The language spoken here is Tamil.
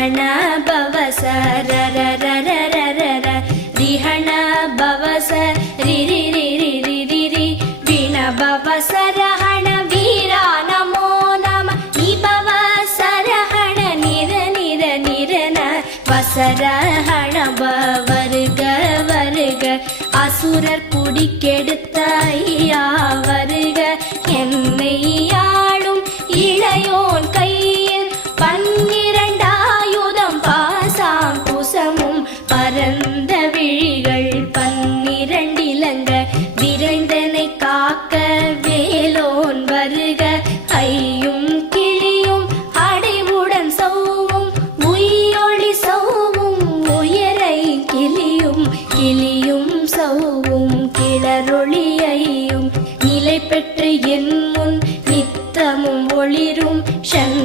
ரிஹண பவச ரர ரர ரர ர ரிஹண பவச ரிரி ரிரி ரிரி ரி விண பவச ரஹண வீரா நமோ நம நிபவச ரஹண நிர நிர நிரன வசரஹண வருக வருக அசுரர் குடிக்கெடுத்த ஐயா வருக என்னை ஆளும் இளையோன் கையில் 12 ஆயுதம் பாசாம் குசமும் பரந்த விழிகள் 12 இலங்க விரைந்தனை காக்க வேலோன் வருக ஐயும் கிளியும் அடைவுடன் சௌவும் உயிரொளி சௌவும் உயரை கிளியும் கிளியும் சௌவும் கிளரொளியையும் நிலை பெற்று என் முன் நித்தமும் ஒளிரும் ஷண்